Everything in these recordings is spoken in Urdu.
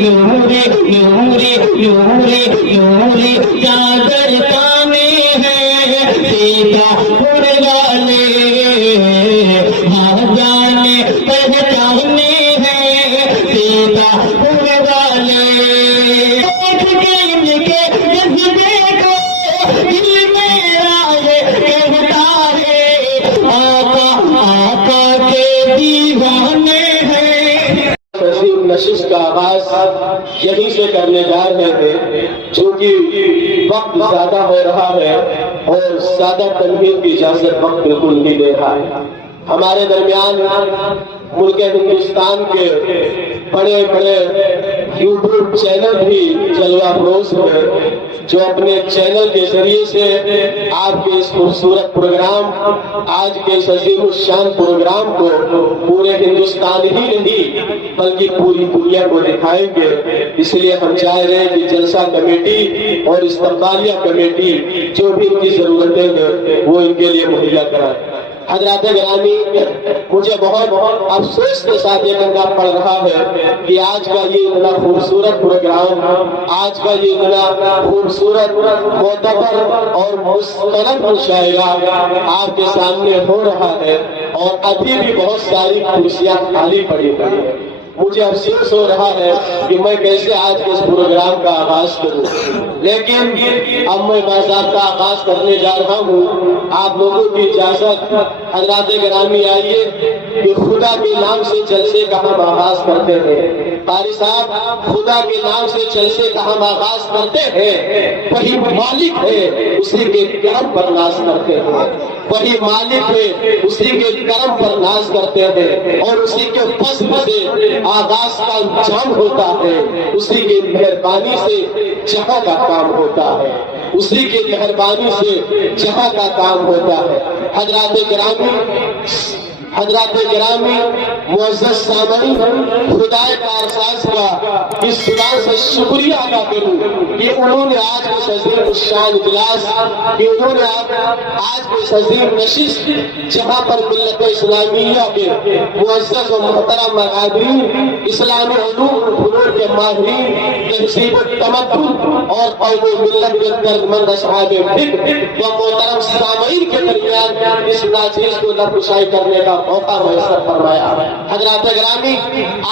نوری نوری نوری نوری چادر تانے ہیں سیتا پور والے ہاں جانے پہچانے ہیں سیتا پور والے دیکھ کے ان کے جذبے کو دل میرا یہ کہتا ہے آقا آقا کے دیوانے ہیں۔ نشست کا آغاز یہیں سے کرنے جا رہے تھے، چونکہ وقت زیادہ ہو رہا ہے اور زیادہ تنقید کی اجازت وقت بالکل نہیں دے رہا ہے۔ ہمارے درمیان ملک ہندوستان کے بڑے بڑے یوٹیوب چینل بھی جلوہ افروز ہوئے، جو اپنے چینل کے ذریعے سے آپ کے اس خوبصورت پروگرام، آج کے اس عظیم الشان پروگرام کو پورے ہندوستان ہی نہیں بلکہ پوری دنیا کو دکھائیں گے۔ اس لیے ہم چاہ رہے ہیں کہ جلسہ کمیٹی اور استقبالیہ کمیٹی جو بھی ان کی ضرورتیں ہیں وہ ان کے لیے مہیا کرائیں۔ حضرات گرامی، مجھے بہت افسوس کے ساتھ یہ کہنا پڑ رہا ہے کہ آج کا یہ اتنا خوبصورت پروگرام، آج کا یہ اتنا خوبصورت معتبر اور مستند مشاعرہ آپ کے سامنے ہو رہا ہے اور ابھی بھی بہت ساری کرسیاں خالی پڑی ہوئی ہیں۔ مجھے افسوس ہو رہا ہے کہ میں کیسے آج کے اس پروگرام کا آغاز کروں، لیکن اب میں باضابطہ آغاز کرنے جا رہا ہوں۔ آپ لوگوں کی اجازت، حضرات گرامی آئیے کہ خدا کے نام سے جلسے کا ہم آغاز کرتے ہیں۔ قاری صاحب، خدا کے نام سے جلسے کا ہم آغاز کرتے ہیں، وہی مالک ہے اسی کے کرم پر ناز کرتے ہیں، وہی مالک ہے اسی کے کرم پر ناز کرتے ہیں اور اسی کے فضل سے آغاز کا انجام ہوتا ہے، اسی کی مہربانی سے جہاں کا کام ہوتا ہے، اسی کی مہربانی سے جہاں کا کام ہوتا ہے۔ حضرات گرامی، معزز سامعین، خدا کارساز کا اس زبان سے شکریہ ادا کروں کہ انہوں نے آج کے عظیم الشان اجلاس، کہ انہوں نے آج کے عظیم نشست جہاں پر ملت اسلامیہ کے معزز و محترم مقادرین، اسلامی علوم فنون کے ماہرین، تہذیب تمدن اور قوم و ملت کے دردمند اصحاب فکر و محترم سامعین کے درمیان اس ناچیز کو نفشائی کرنے کا موقع میسر فرمایا۔ حضرات گرامی،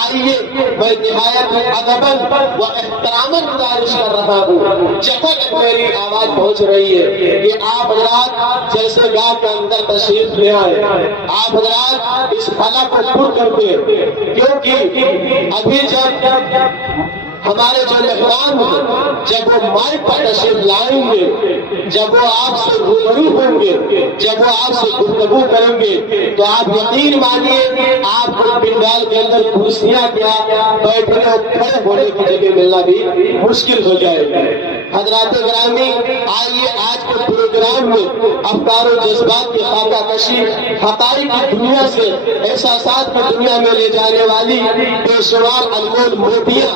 آئیے میں نہایت ادباً و احتراماً گزارش کر رہا ہوں، جہاں تک میری آواز پہنچ رہی ہے کہ آپ حضرات جلسے گاہ کے اندر تشریف لے آئے، آپ حضرات اس خلا کو پر کر دیں، کیونکہ ابھی جب ہمارے جو مہمان ہیں جب وہ مائک پر تشریف لائیں گے، جب وہ آپ سے روبرو ہوں گے، جب وہ آپ سے گفتگو کریں گے، تو آپ یقین مانیے آپ کو پنڈال کے اندر کرسیاں کیا بیٹھنے اور کھڑے ہونے کی جگہ ملنا بھی مشکل ہو جائے گا۔ حضرات گرامی، آئیے آج کے پروگرام میں افکار و جذبات کی خاکہ کشی، حقائق کی دنیا سے احساسات کی دنیا میں لے جانے والی بے شمار انمول موتیاں،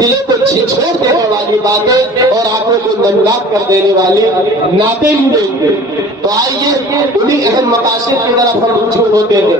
دلوں کو جھنجھوڑ دینے والی باتیں اور آنکھوں کو نمناک کر دینے والی نعتیں ہی دیں گے۔ تو آئیے انہی اہم مقاصد کی طرف ہم رجوع ہوتے ہیں۔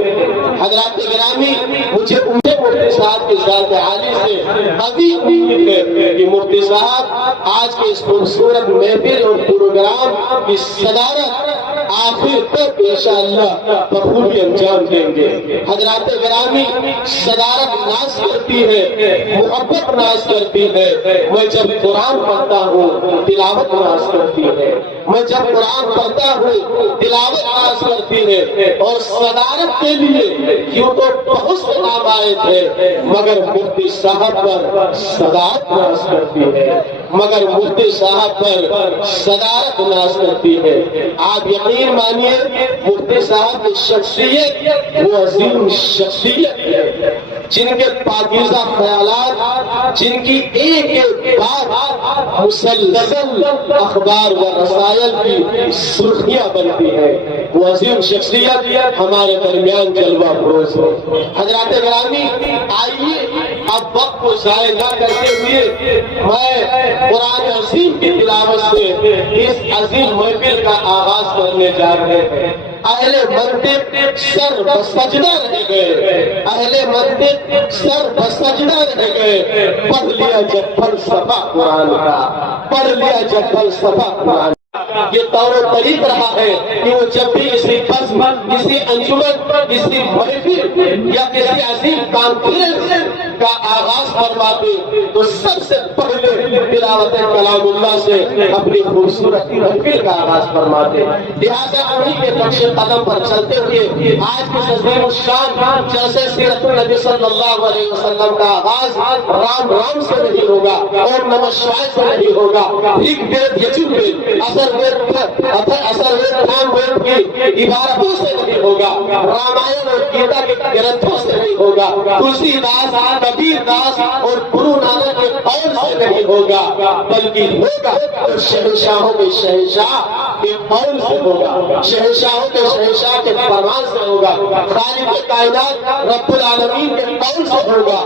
حضرات گرامی، مجھے مفتی صاحب کی ذات عالی سے قوی امید ہے کہ مفتی صاحب آج کے اس خوبصورت محفل اور پروگرام کی صدارت آخر تک انشاءاللہ بخوبی انجام دیں گے۔ حضرات گرامی، صدارت ناز کرتی ہے، محبت ناز کرتی ہے۔ میں جب قرآن پڑھتا ہوں تلاوت ناز کرتی ہے، میں جب قرآن پڑھتا ہوں تلاوت ناز کرتی ہے، اور صدارت کے لیے یوں تو بہت سے نام آئے تھے مگر مفتی صاحب پر صدارت ناز کرتی ہے، مگر مفتی صاحب پر صدارت ناز کرتی ہے۔ آپ یقین مانیے مفتی صاحب کی شخصیت وہ عظیم شخصیت ہے جن کے پاکیزہ خیالات، جن کی ایک ایک بات مسلسل اخبار و رسائل کی سرخیاں بنتی ہے، وہ عظیم شخصیت ہمارے درمیان جلوہ افروز ہے۔ حضرات گرامی، آئیے اب وقت کو ضائع نہ کرتے ہوئے میں قرآن عظیم کی تلاوت سے اس عظیم محفل کا آغاز کرنے جا رہے ہیں۔ اہل منطق سر بسجدہ رہ گئے، اہل منطق سر بسجدہ رہ گئے، پڑھ لیا جب فلسفہ قرآن کا، پڑھ لیا جب فلسفہ قرآن۔ یہ طور و طریق رہا ہے کہ وہ جب بھی کسی بزم، کسی انجمن، کسی محفل یا کسی عظیم کانفرنس کا آغاز فرماتے تو سب سے پہلے تلاوت کلام اللہ سے اپنی خوبصورت محفل کا آغاز فرماتے۔ لہٰذا انہیں کے نقش قدم پر چلتے ہوئے آج کے عظیم الشان جیسے سیرت النبی صلی اللہ علیہ وسلم کا آغاز رام رام سے نہیں ہوگا اور نمঃ شیوائے سے نہیں ہوگا، ٹھیک وید یجوروید اثر وید کی عبارتوں سے نہیں ہوگا، رامائن اور گیتا کے گرنتھوں سے نہیں ہوگا، تلسی داس، کبیر داس اور گرو نانک کے قول سے نہیں ہوگا، بلکہ ہوگا شہنشاہوں کے شہنشاہ کے قول سے ہوگا، شہنشاہوں کے شہنشاہ کے فرمان سے ہوگا، خالق کائنات رب العالمین کے قول سے ہوگا،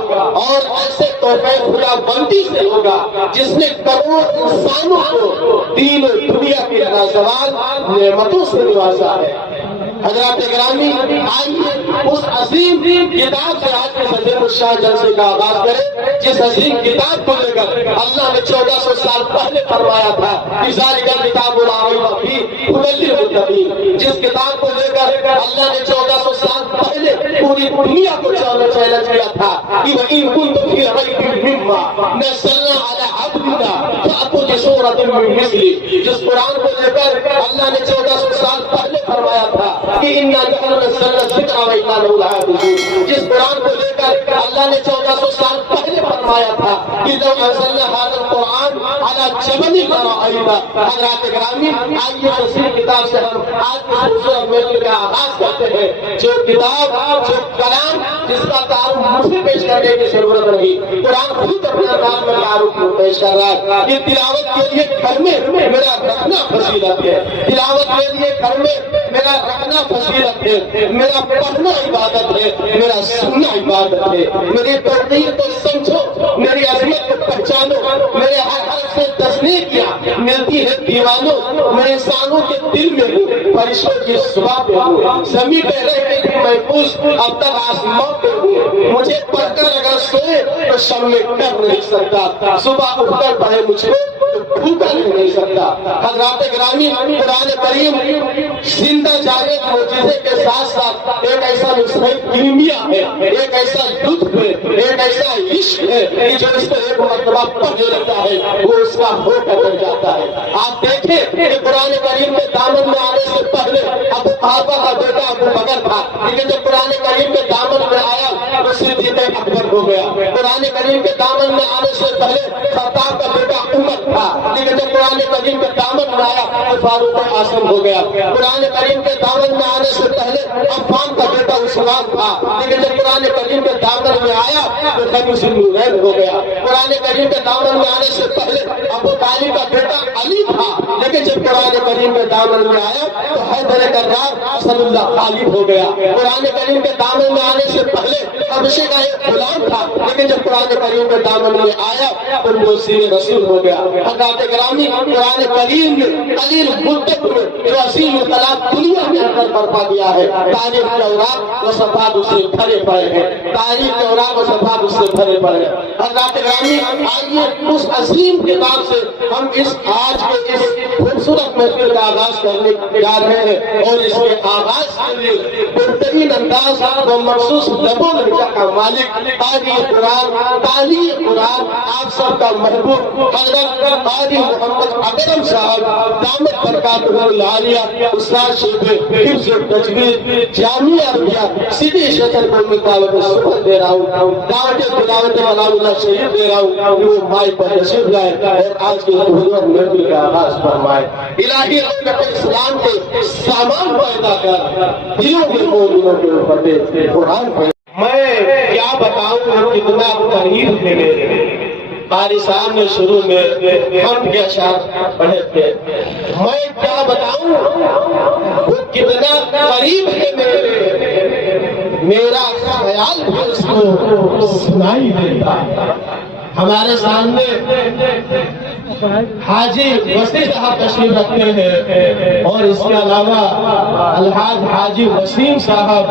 اور ایسے تحفے خدا بندی سے ہوگا جس نے کروڑ انسانوں کو دین و دنیا کی نازوال نعمتوں سے نوازا ہے۔ حضرات گرامی، آئیے اس عظیم کتاب سے آج کے عظیم الشان جلسے کا آغاز کریں جس عظیم کتاب کو لے کر اللہ نے 1400 سال پہلے فرمایا تھا کہ ذالک الکتاب لا ریب فیہ ھدی للمتقین، جس کتاب کو لے کر اللہ نے 1400 سال پہلے پوری دنیا کو چیلنج کیا تھا کہ وَإِن كُنتُمْ فِي رَيْبٍ مِّمَّا نَزَّلْنَا عَلَىٰ عَبْدِنَا فَأْتُوا بِسُورَةٍ مِّن مِّثْلِهِ، جس قرآن کو لے کر اللہ نے 1400 سال پہلے فرمایا تھا کہ اِنَّا نَحْنُ نَزَّلْنَا الذِّکْرَ وَإِنَّا لَهُ لَحَافِظُونَ، جس قرآن کو لے کر اللہ نے 1400 سال پہلے فرمایا تھا کہ لَوْ أَنزَلْنَا هَٰذَا الْقُرْآنَ عَلَىٰ جَبَلٍ لَرَأَيْتَهُ۔ حضرات گرامی، آئیے اسی کتاب سے ہم آج کے خوبصورت محفل کا آغاز کرتے ہیں، جو کتاب، جو کلام جس کا تعارف مجھے پیش کرنے کی ضرورت نہیں، قرآن خود اپنا نام میں تعارف پیش کر رہا ہے۔ یہ تلاوت کے لیے گھر میں میرا رکھنا فضیلت ہے، تلاوت کے لیے گھر میں میرا رکھنا فضیلت ہے، میرا پڑھنا عبادت ہے، میرا سننا عبادت ہے۔ میری توقیر کو سمجھو، میری عظمت کو پہچانو، میرے ہر حرف سے تصدیق کیا ملتی ہے دیوانوں، میں انسانوں کے دل میں ہوں، فرشتوں کی صبح پہ ہوں، زمین پہ رہ کے بھی محفوظ اب تک آسمان پہ ہوں، مجھے پڑھ کر اگر سوئے تو شم میں کر نہیں سکتا، صبح اٹھ کر پڑھے مجھے بھوکا نہیں سکتا۔ حضرات گرامی، قرآن کریم زندہ جاوید معجزے کے ساتھ ساتھ ایک ایسا کیمیا ہے، ایک ایسا لطف ہے، ایک ایسا عشق ہے کہ جو اس کو ایک مرتبہ پڑھ لیتا ہے وہ اس کا ہو کر بن جاتا ہے۔ آپ دیکھیں کہ قرآن کریم کے دامن میں آنے سے پہلے ابو قحافہ کا بیٹا ابو بکر تھا، لیکن جب قرآن کریم کے دامن میں آیا تو صدیق اکبر ہو گیا۔ قرآن کریم کے دامن میں آنے سے پہلے خطاب کا بیٹا عمر تھا، لیکن جب قرآن کریم کے دامن میں آیا تو فاروق اعظم ہو گیا۔ قرآن کریم کے دامن میں آنے سے پہلے عفان کا بیٹا عثمان تھا، لیکن جب قرآن کریم کے دامن میں آیا تو خمیس النورین ہو گیا۔ قرآن کریم کے دامن میں آنے سے پہلے ابو طالب کا بیٹا علی تھا، لیکن جب قرآن کریم کے دامن میں آیا تو حیدر کرار اسد اللہ غالب ہو گیا۔ قرآن کریم کے دامن میں آنے سے پہلے حبشے کا ایک غلام تھا، لیکن جب قرآن کریم کے دامن میں آیا تو وہ سیر رسول ہو گیا۔ حضرات گرامی، قرآن کریم نے قلیل مدت میں جو عظیم انقلاب دنیا میں برپا کیا ہے، تاریخ کے اوراق و صفحات اس سے بھرے پڑے ہیں، تاریخ کے اوراق و صفحات اس سے بھرے پڑے ہیں۔ حضرات گرامی، آئیے اس عظیم کتاب سے ہم اس آج کے اس خوبصورت محفل کا آغاز کرنے جا رہے ہیں، اور اس کے آغاز کے لیے بہترین انداز و مخصوص لبوں لہجہ کا مالک قاری قرآن، قاری قرآن، آپ سب کا محبوب حضرت قاری محمد اکرم صاحب دامت برکاتہ العالیہ، استاد شیخ حفظ و تجوید جامعہ عربیہ سٹی اسٹیشن پر میں دعوت سبحت دے رہا ہوں، دعوت تلاوت علام اللہ شریف دے رہا ہوں، وہ مائی پر تشریف لائے اور آج کے حضور محفل کا آغاز فرمائے۔ الہی رحمت اسلام کے سامان پیدا کر دلوں کے مومنوں کے اوپر دے قرآن پر۔ میں کیا بتاؤں کتنا قریب ہے میرے قاری صاحب نے شروع میں ہم کے اشعار پڑھے تھے، میں کیا بتاؤں وہ کتنا قریب ہے میرا خیال بھی اس کو سنائی دیتا۔ ہمارے سامنے حاجی وسیع صاحب تشریف رکھتے ہیں، اور اس کے علاوہ الحاج حاجی وسیم صاحب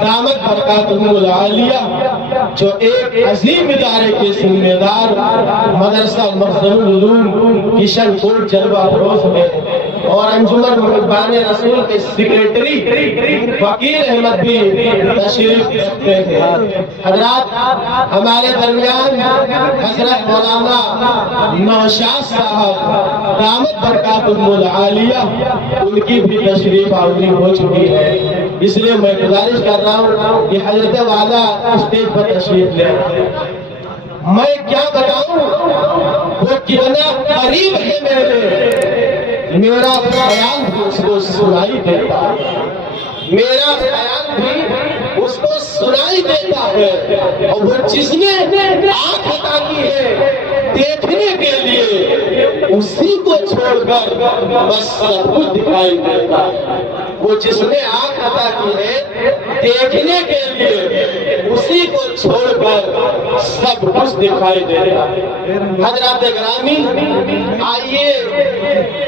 دامت برکاتہم العالیہ، جو ایک عظیم ادارے کے ذمہ دار مدرسہ مخزن العلوم کشن کوٹ جلوہ افروز ہیں، اور انجمن محبان رسول کے سیکریٹری وکیل احمد بھی تشریف رکھتے ہیں۔ حضرات، ہمارے درمیان حضرت مولانا نوشاد صاحب دامت برکاتہم العالیہ، ان کی بھی تشریف آوری ہو چکی ہے، اس لیے میں گزارش کر رہا ہوں کہ حضرت والا اسٹیج پر تشریف لیں۔ میں کیا بتاؤں وہ کتنا قریب ہے میرا خیال بھی اس کو سنائی دیتا ہے، میرا خیال بھی اس کو سنائی دیتا ہے، اور وہ جس نے آنکھ عطا کی ہے دیکھنے کے لیے، اسی کو چھوڑ کر بس سب کچھ دکھائی دیتا ہے۔ وہ جس نے آنکھ عطا کی ہے دیکھنے کے لیے، اسی کو چھوڑ کر سب کچھ دکھائی دیتا ہے۔ حضرات گرامی، آئیے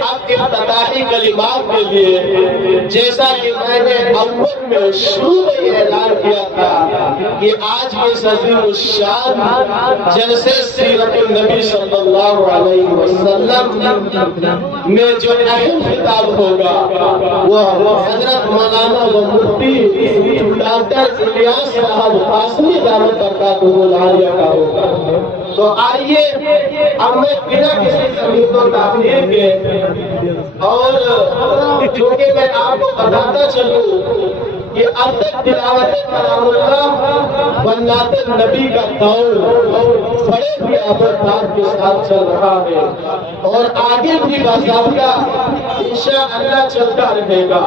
اب افتتاحی کلمات کے لیے، جیسا کہ میں نے اول میں شروع میں یہ اعلان کیا تھا کہ آج کے عظیم الشان جلسے سیرت النبی صلی اللہ علیہ وسلم میں جو اہم خطاب ہوگا وہ حضرت مولانا و مفتی ڈاکٹر الیاس صاحب قاسمی دامت برکاتہم العالیہ کا ہوگا۔ تو آئیے اب میں بنا کسی تمہید و تاخیر کے، اور چونکہ میں آپ کو بتاتا چلوں کہ اب تک تلاوت کلام اللہ بنات نبی کا دور بڑے ہی آبادات کے ساتھ چل رہا ہے، اور آگے بھی باضابطہ انشاءاللہ چلتا رہے گا،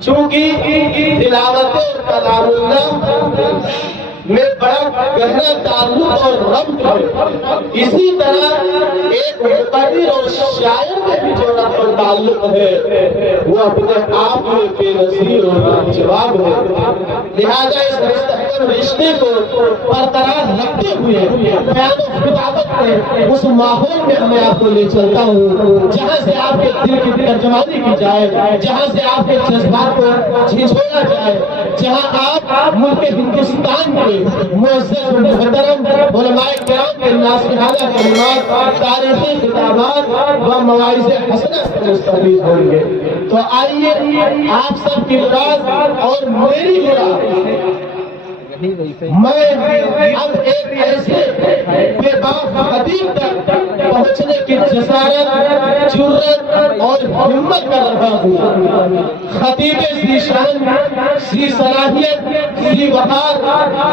چونکہ تلاوت کلام اللہ میں بڑا گہرا تعلق اور ربط ہے، اسی طرح ایک مقرر اور شاعر میں بھی جو ربط اور تعلق ہے وہ اپنے آپ میں بے نظیر اور جواب ہے۔ لہذا اس مستحکم رشتے کو برقرار رکھتے ہوئے بیان و خطابت میں اس ماحول میں میں آپ کو لے چلتا ہوں جہاں سے آپ کے دل کی ترجمانی کی جائے، جہاں سے آپ کے جذبات کو جھنجھوڑا جائے، جہاں آپ ملک ہندوستان کے معزز و محترم علماء کرام کے ناصحانہ کلمات، تاریخی خطابات و مواعظ حسنہ سے مستفید ہوں گے۔ تو آئیے آپ سب کی مراد اور میری مراد، میں اب ایک ایسے بے باک خطیب تک پہنچنے کی جسارت، جرأت اور ہمت کر رہا ہوں۔ خطیب ذی شان، ذی صلاحیت، ذی وقار،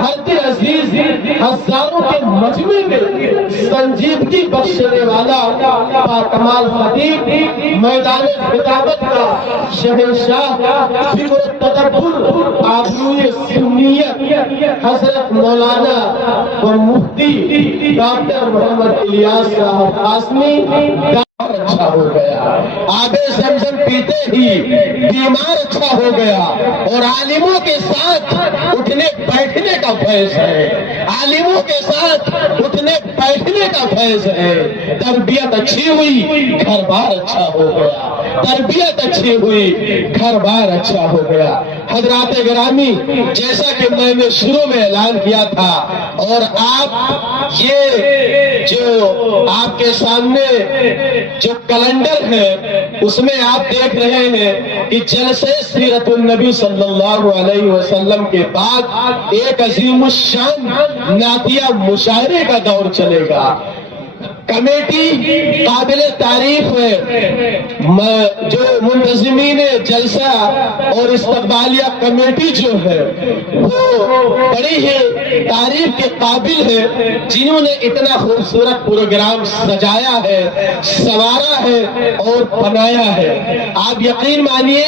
حد عزیز، ہزاروں کے مجمع میں سنجیدگی بخشنے والا باکمال خطیب، میدان خطابت کا شہنشاہ، فکر و تدبر، آبروئے سنیت، حضرت مولانا و مفتی ڈاکٹر محمد الیاس صاحب قاسمی اچھا ہو گیا، آب زمزم پیتے ہی بیمار اچھا ہو گیا، اور عالموں کے ساتھ اٹھنے بیٹھنے کا فیض ہے، عالموں کے ساتھ اٹھنے بیٹھنے کا فیض ہے۔ تربیت اچھی ہوئی، گھر بار اچھا ہو گیا، تربیت اچھی ہوئی، گھر بار اچھا ہو گیا۔ حضرات گرامی، جیسا کہ میں نے شروع میں اعلان کیا تھا، اور آپ یہ جو آپ کے سامنے جو کیلنڈر ہے اس میں آپ دیکھ رہے ہیں کہ جلسے سیرت النبی صلی اللہ علیہ وسلم کے بعد ایک عظیم الشان نعتیہ مشاعرے کا دور چلے گا۔ کمیٹی قابل تعریف ہے، جو منتظمین جلسہ اور استقبالیہ کمیٹی جو ہے وہ بڑی ہی تعریف کے قابل ہے، جنہوں نے اتنا خوبصورت پروگرام سجایا ہے، سنوارا ہے اور بنایا ہے۔ آپ یقین مانیے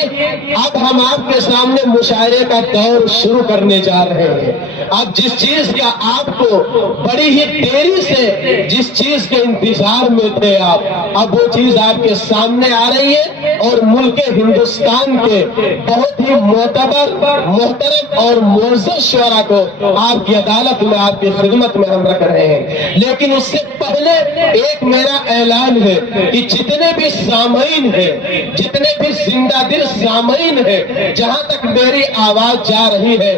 اب ہم آپ کے سامنے مشاعرے کا دور شروع کرنے جا رہے ہیں، اب جس چیز کا آپ کو بڑی ہی دیری سے جس چیز کے انتظار میں تھے آپ، اب وہ چیز آپ کے سامنے آ رہی ہے، اور ملک ہندوستان کے بہت ہی معتبر، محترم اور معزز شعراء کو آپ کی عدالت میں، آپ کی خدمت میں ہم رکھ رہے ہیں۔ لیکن اس سے پہلے ایک میرا اعلان ہے کہ جتنے بھی سامعین ہیں، جتنے بھی زندہ دل سامعین ہیں، جہاں تک میری آواز جا رہی ہے،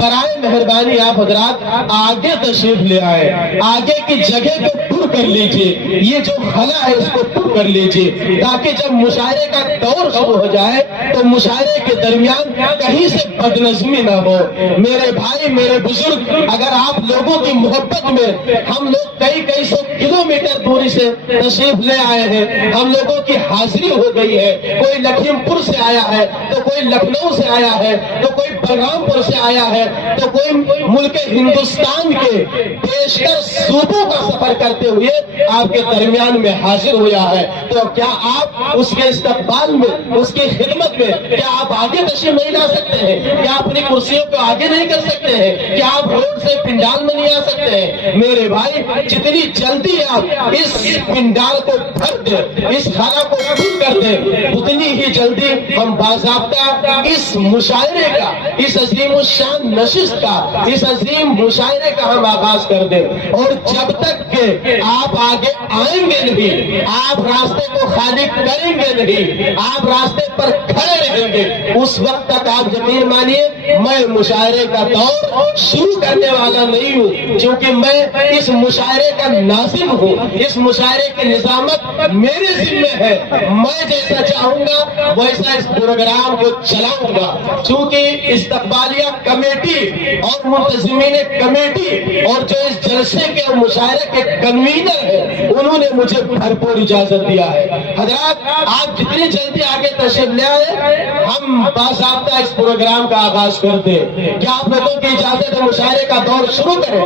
برائے مہربانی آپ حضرات آگے تشریف لے آئے، آگے کی جگہ کو پر کر لیجئے، یہ جو خلا ہے اس کو پر کر لیجئے، تاکہ جب مشاعرے کا دور شروع ہو جائے تو مشاعرے کے درمیان کہیں سے بدنظمی نہ ہو۔ میرے بھائی، میرے بزرگ، اگر آپ لوگوں کی محبت میں ہم لوگ کئی سو کلومیٹر دوری سے تشریف لے آئے ہیں، ہم لوگوں کی حاضری ہو گئی ہے، کوئی لکھیم پور سے آیا ہے تو کوئی لکھنؤ سے آیا ہے تو کوئی بلرام پور سے آیا ہے تو کوئی ملک ہندوستان کے بیشتر صوبوں کا سفر کرتے ہوئے آپ کے درمیان میں حاضر ہوا ہے، تو کیا آپ اس کے استقبال میں، اس کی خدمت میں، کیا آپ آگے تشریف نہیں لا سکتے ہیں؟ کیا اپنی کرسیوں کو آگے نہیں کر سکتے ہیں؟ کیا آپ روڈ سے پنڈال میں نہیں آ سکتے ہیں؟ میرے بھائی، جتنی جلدی آپ اس پنڈال کو بھر دیں، اس خلا کو پھر کر دیں، اتنی ہی جلدی ہم باضابطہ اس مشاعرے کا، اس عظیم الشان نشست کا، اس عظیم مشاعرے کا ہم آغاز کر دیں۔ اور جب تک کہ آپ آگے آئیں گے نہیں، آپ راستے کو خالی کریں گے نہیں، آپ راستے پر کھڑے رہیں گے، اس وقت تک آپ یقین مانیے میں مشاعرے کا دور شروع کرنے والا نہیں ہوں، کیونکہ میں اس مشاعرے کا ناظم ہوں، اس مشاعرے کی نظامت میرے ذمہ ہے، میں جیسا چاہوں گا ویسا اس پروگرام کو چلاؤں گا۔ چونکہ استقبالیہ کمیٹی اور منتظمین کمیٹی اور جو اس جلسے کے اور مشاعرے کے کنوینر ہیں، انہوں نے مجھے بھرپور اجازت دیا ہے۔ حضرات، آپ جتنی جلدی آگے تشریف لے آئے، ہم باضابطہ اس پروگرام کا آغاز کر دیں۔ کیا آپ لوگوں کی اجازت ہے مشاعرے کا دور شروع کریں؟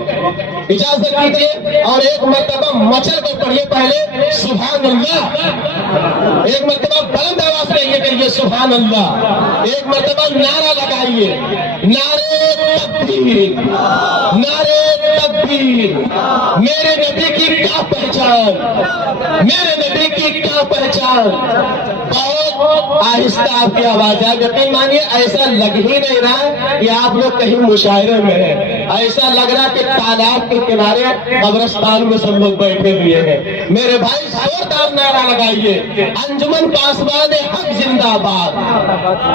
اجازت دیجیے، اور ایک مرتبہ مچل کر پڑھیے پہلے سبحان اللہ، ایک مرتبہ بلند آواز کہیے کہ سبحان اللہ، ایک مرتبہ نعرہ لگائیے، نعرے تکبیر، نعرے تکبیر، میرے نبی کی کیا پہچان، میرے نبی کی کیا پہچان۔ بہت آہستہ آپ کی آواز ہے، یقین مانیے ایسا لگ ہی نہیں رہا کہ آپ لوگ کہیں مشاعرے میں ہیں، ایسا لگ رہا کہ تالاب کے کنارے قبرستان میں سب لوگ بیٹھے ہوئے ہیں۔ میرے بھائی زوردار نعرہ لگائیے، انجمن پاسبان حق زندہ باد،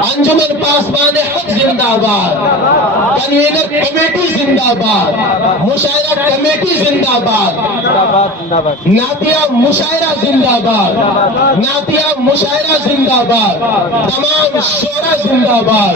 انجمن پاسبان حق زندہ باد، کنوینر کمیٹی زندہ باد، مشاعرہ کمیٹی زندہ باد، نعتیہ مشاعرہ زندہ باد، نعتیہ مشاعرہ زندہ باد، تمام شعراء زندہ باد،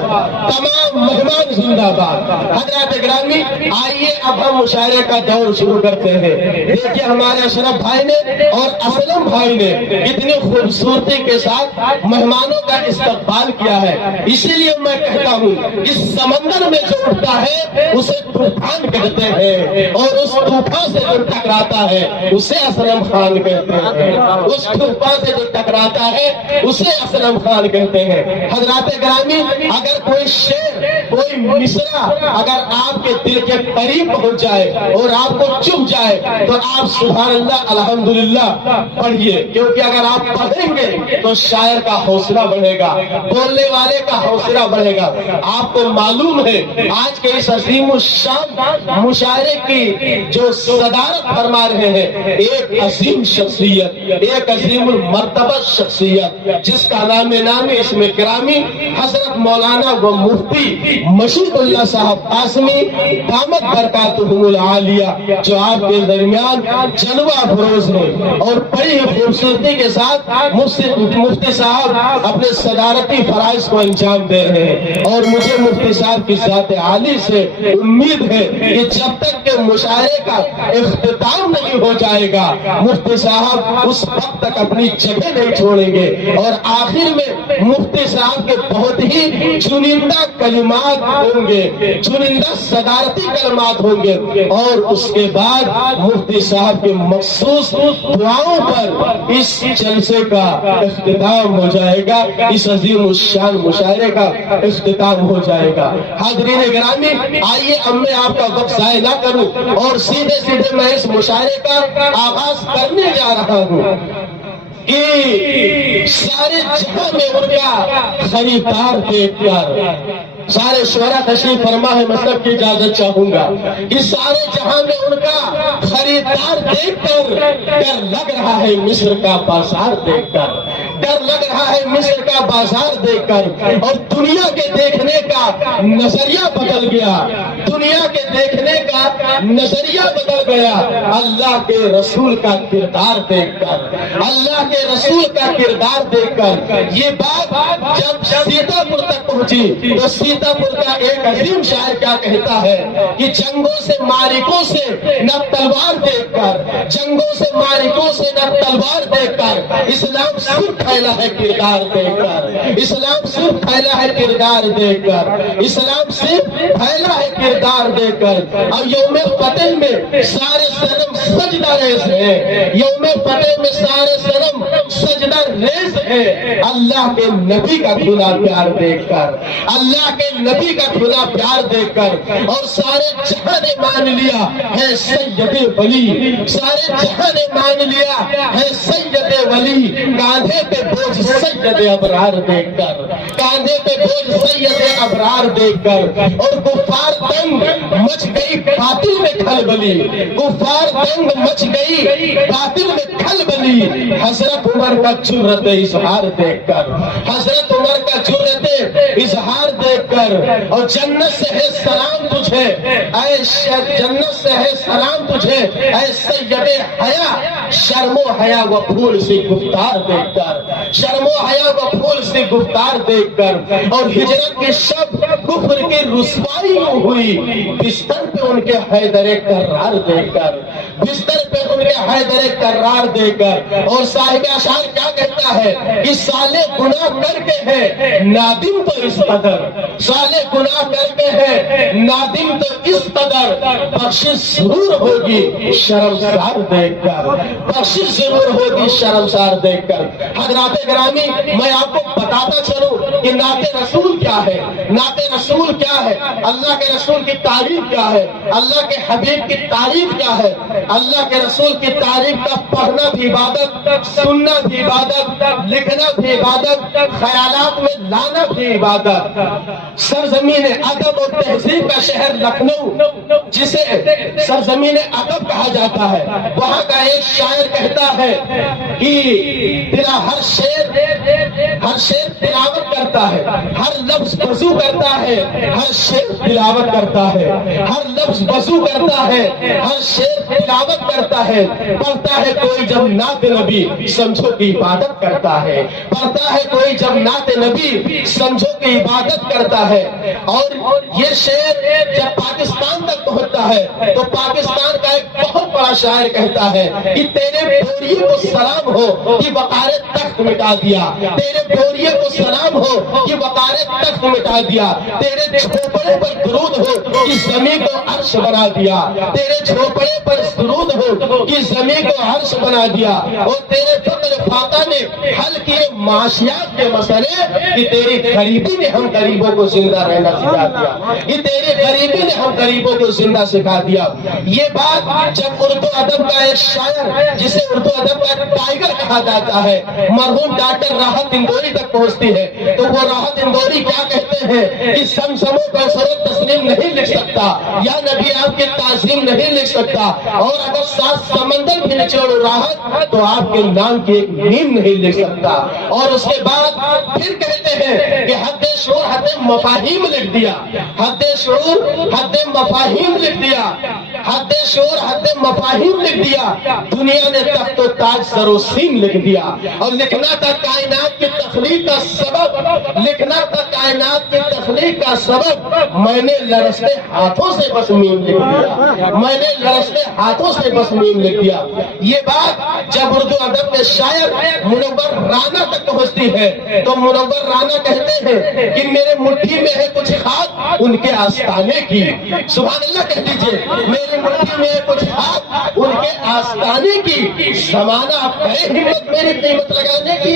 تمام مہمان زندہ باد۔ حضرات گرامی، آئیے اب ہم مشاعرے کا دور شروع کرتے ہیں۔ دیکھیے ہمارے اشرف بھائی نے اور اسلم بھائی نے اتنی خوبصورتی کے ساتھ مہمانوں کا استقبال کیا ہے، اسی لیے میں کہتا ہوں اس سمندر میں جو اٹھتا ہے اسے طوفان کہتے ہیں، اور اس طوفان سے جو ٹکراتا ہے اسے اسلم خان کہتے ہیں، اس طوفان سے جو ٹکراتا ہے اسے اسلم خان کہتے ہیں۔ حضرات گرامی، اگر کوئی شعر، کوئی مصرع اگر آپ کے دل کے قریب پہنچ جائے اور آپ کو چبھ جائے تو آپ سبحان اللہ الحمدللہ پڑھیے، کیونکہ اگر آپ پڑھیں گے تو شاعر کا حوصلہ بڑھے گا، بولنے والے کا حوصلہ بڑھے گا۔ آپ کو معلوم ہے آج کے اس عظیم الشان مشاعرے کی جو صدارت فرما رہے ہیں ایک عظیم شخصیت، ایک عظیم المرتبہ شخصیت، جس کا نام اسم گرامی حضرت مولانا و مفتی مشید اللہ صاحب قاسمی دامت برکاتہم العالیہ، جو آپ کے درمیان جلوہ افروز ہیں اور بڑی ہی خوبصورتی کے ساتھ مفتی صاحب اپنے صدارتی فرائض کو انجام دے رہے ہیں۔ اور مجھے مفتی صاحب کی ذات عالی سے امید ہے کہ جب تک کہ مشاعرے کا اختتام نہیں ہو جائے گا، مفتی صاحب اس وقت تک اپنی جگہ نہیں چھوڑیں گے، اور آخر میں مفتی صاحب کے بہت ہی چنندہ کلمات ہوں گے، چنندہ صدارتی کلمات ہوں گے، اور اس کے بعد مفتی صاحب کے مخصوص دعاؤں پر اس جلسے کا اختتام ہو جائے گا، اس عظیم الشان مشاعرے کا اختتام ہو جائے گا۔ حاضرین گرامی، آئیے اب میں آپ کا وقت ضائع نہ کروں اور سیدھے سیدھے میں اس مشاعرے کا آغاز کرنے جا رہا ہوں کہ سارے جہاں میں ان کا خریدار دیکھ کر، سارے شعراء تشریف فرما ہے، مطلب کی اجازت چاہوں گا کہ سارے جہاں میں ان کا خریدار دیکھ کر ڈر لگ رہا ہے مصر کا بازار دیکھ کر، ڈر لگ رہا ہے مصر کا بازار دیکھ کر، اور دنیا کے دیکھنے کا نظریہ بدل گیا، دنیا کے دیکھنے کا نظریہ بدل گیا اللہ کے رسول کا کردار دیکھ کر، اللہ کے رسول کا کردار دیکھ کر۔ یہ بات جب سیتا پور تک پہنچی تو سیتا پور کا ایک عظیم شاعر کیا کہتا ہے کہ جنگوں سے معرکوں سے نہ تلوار دیکھ کر، جنگوں سے معرکوں سے نہ تلوار دیکھ کر اسلام صرف پھیلا ہے کردار دیکھ کر، اسلام صرف پھیلا ہے کردار دیکھ کر، اسلام صرف پھیلا ہے کردار دیکھ کر۔ اب یوم فتح میں سارے صنم سجدہ ریز ہے، یوم فتح میں سارے صنم سجدہ ریز ہے اللہ کے نبی کا کھلا پیار دیکھ کر، اللہ کے نبی کا کھلا پیار دیکھ کر، اور سارے جہاں نے مان لیا ہے سید ولی، سارے جہاں نے مان لیا ہے سید ولی، کاندھے پہ بوجھ سید ابرار دیکھ کر، کاندھے پہ بوجھ سید ابرار دیکھ کر، اور کفار دنگ مچ گئی باطل میں کھلبلی، کفار دنگ مچ گئی باطل میں کھلبلی، حضرت عمر کا جرأت اظہار دیکھ کر، حضرت عمر کا جرأت اظہار دیکھ کر، اور جنت سے ہے سلام تجھے اے جنت سے ہے سلام تجھے اے سید حیا، شرم و حیا و پھول سے گفتار دیکھ کر، شرم و حیا و پھول سے گفتار دیکھ کر، اور ہجرت کے شب کفر کی رسوائی ہوئی بستر پہ ان کے حیدر کرار دیکھ کر، بستر پہ ان کے حیدر کرار دیکھ کر، اور صاحب اشعار کیا کہتا ہے کہ سالے گناہ کر کے ہے نادم تو اس قدر، سالے گناہ کر کے ہے نادم تو اس قدر، بخشش ضرور ہوگی شرمسار دیکھ کر، بخشش ضرور ہوگی شرمسار دیکھ کر۔ حضرات گرامی، میں آپ کو بتاتا چلوں کہ نعت رسول کیا ہے، نعت رسول کیا ہے، اللہ کے رسول کی تعریف کیا ہے، اللہ کے حبیب کی تعریف کیا ہے۔ اللہ کے رسول کی تعریف کا پڑھنا بھی عبادت، سننا بھی عبادت، لکھنا بھی عبادت، خیالات میں لانا بھی عبادت۔ سرزمین ادب اور تہذیب کا شہر لکھنؤ، جسے سرزمین ادب کہا جاتا ہے، وہاں کا ایک شاعر کہتا ہے کہ تیرا ہر شعر تلاوت کرتا ہے، ہر لفظ وضو کرتا ہے، ہر شعر تلاوت کرتا ہے، ہر لفظ وضو کرتا ہے، ہر شعر تلاوت کرتا ہے، پڑھتا ہے کوئی جب نعت نبی سمجھو کی عبادت کرتا ہے، پڑھتا ہے کوئی جب نعت نبی سمجھو کی عبادت کرتا ہے۔ اور یہ شعر جب پاکستان تک پہنچتا ہے تو پاکستان کا ایک بہت بڑا شاعر کہتا ہے کہ تیرے بوریے کو سلام ہو کہ وقار تخت مٹا دیا، تیرے بوریے کو سلام ہو کہ وقار تخت مٹا دیا، تیرے جھوپڑے پر درود ہو کہ زمین کو عرش بنا دیا، تیرے جھوپڑے پر درود ہو کہ زمین کو عرش بنا دیا، اور تیرے فقر فاقہ نے حل کیے معاشیات کے مسئلے کہ تیری غریبی نے ہم غریبوں کو زندہ رہنا سکھا دیا، کہ تیری غریبی نے ہم غریبوں کو زندہ سکھا دیا۔ یہ بات جب اردو ادب کا ایک شاعر جسے اردو ادب کا ٹائیگر کہا جاتا ہے مرحوم ڈاکٹر راحت اندوری تک پہنچتی ہے تو وہ راحت اندوری کیا کہتے ہیں کہ سمسموں کا سرود تسلیم نہیں لکھ سکتا یا نبی آپ کی تعظیم نہیں لکھ سکتا، اور اگر سات سمندر بھی نچوڑ راحت تو آپ کے نام کی ایک نیم نہیں لکھ سکتا۔ اور اس کے بعد پھر کہتے ہیں کہ حد شعور حد مفاہیم لکھ دیا، حد شعور حد مفاہیم لکھ دیا، حد شعور حد مفاہیم لکھ دیا، دنیا نے تخت و تاج سر و سیم لکھ دیا، اور لکھنا تھا کائنات کی تخلیق کا سبب، لکھنا تھا کائنات کی تخلیق کا سبب، میں نے لرزتے ہاتھوں سے بس میم لکھ دیا، میں نے لرزتے ہاتھوں سے بس میم لکھ دیا۔ یہ بات جب اردو ادب کے شاعر منور رانا تک پہنچتی ہے تو منور رانا کہتے ہیں کہ میرے مٹھی میں ہے کچھ خاک ان کے آستانے کی، سبحان اللہ کہہ دیجئے، میری مٹھی میں ہے کچھ خاک ان کے آستانے کی، زمانہ کرے ہمت میری قیمت لگانے کی،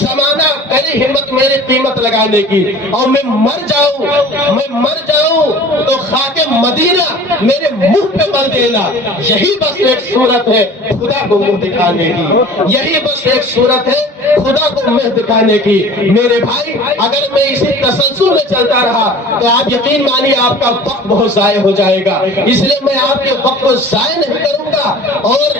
زمانہ کرے ہمت میری قیمت لگانے کی، اور میں مر جاؤں تو خاک مدینہ میرے منہ پہ مل دینا، یہی بس ایک صورت ہے خدا کو منہ دکھانے کی، یہی بس ایک صورت ہے خدا کو منہ دکھانے کی۔ میرے بھائی اگر میں اسی تسلسل میں چلتا رہا تو آپ یقین مانیے آپ کا وقت بہت ضائع ہو جائے گا، اس لیے میں آپ کے وقت کو ضائع نہیں کروں گا، اور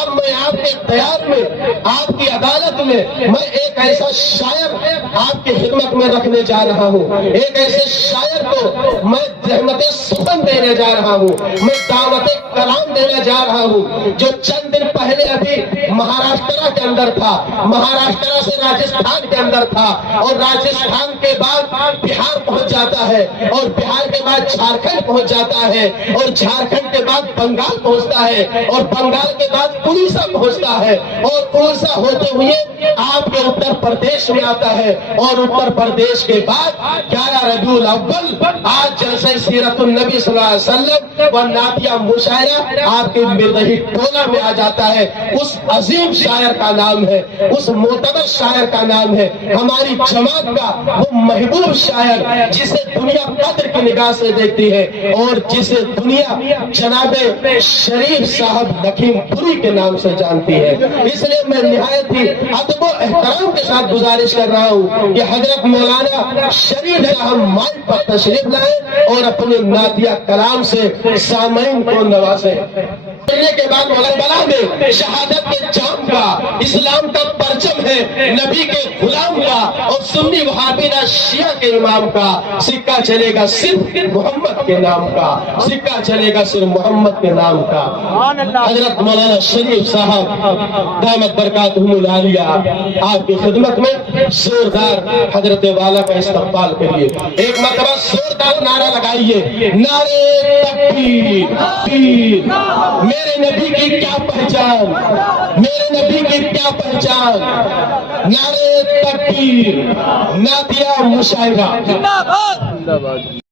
اب میں آپ کے اختیار میں، آپ کی عدالت میں ایک ایسا شاعر آپ کی خدمت میں رکھنے جا رہا ہوں، ایک ایسے شاعر کو میں زحمت سخن دینے جا رہا ہوں، میں دعوت کلام دینے جا رہا ہوں، جو چند دن پہلے ابھی مہاراشٹر کے اندر تھا، مہاراشٹر سے راجستھان کے اندر تھا، اور راجستھان کے بعد بہار پہنچ جاتا ہے، اور بہار کے بعد جھارکھنڈ پہنچ جاتا ہے، اور جھارکھنڈ کے بعد بنگال پہنچتا ہے، اور بنگال کے بعد اڑیسہ پہنچتا ہے، اور اڑیسہ ہوتے ہوئے آپ کے اتر پردیش میں آتا ہے، اور اتر پردیش کے بعد 11 ربیع الاول آج جلسہ سیرت النبی صلی اللہ علیہ وسلم و نعتیہ مشاعرہ آپ کے مردہی ٹولہ میں آ جاتا ہے۔ اس عظیم شاعر کا نام ہے، اس معتبر شاعر کا نام ہے، ہماری جماعت کا وہ محبوب شاعر جسے دنیا قدر کی نگاہ سے دیکھتی ہے، اور جسے دنیا جناب شریف صاحب لکھیم پوری کے نام سے جانتی ہے۔ اس لیے میں نہایت ہی ادب و احترام کے ساتھ گزارش کر رہا ہوں کہ حضرت مولانا شریف صاحب مائک پر تشریف لائیں اور اپنے نعتیہ کلام سے سامعین کو نوازیں۔ کے بعد کربلا میں شہادت کے جام کا، اسلام کا پرچم ہے نبی کے غلام کا، اور سنی وہابی شیعہ کے امام کا، سکہ چلے گا صرف محمد کے نام کا، سکہ چلے گا صرف محمد کے نام کا۔ حضرت مولانا شریف صاحب دامت برکاتہم العالیہ آپ کی خدمت میں زوردار حضرت والا کا استقبال کریے، ایک مرتبہ زوردار نعرہ لگائیے، نعرے تکبیر، میرے نبی کی کیا پہچان، میرے نبی کی کیا پہچان، نعرے تکبیر، نعتیہ مشاعرہ۔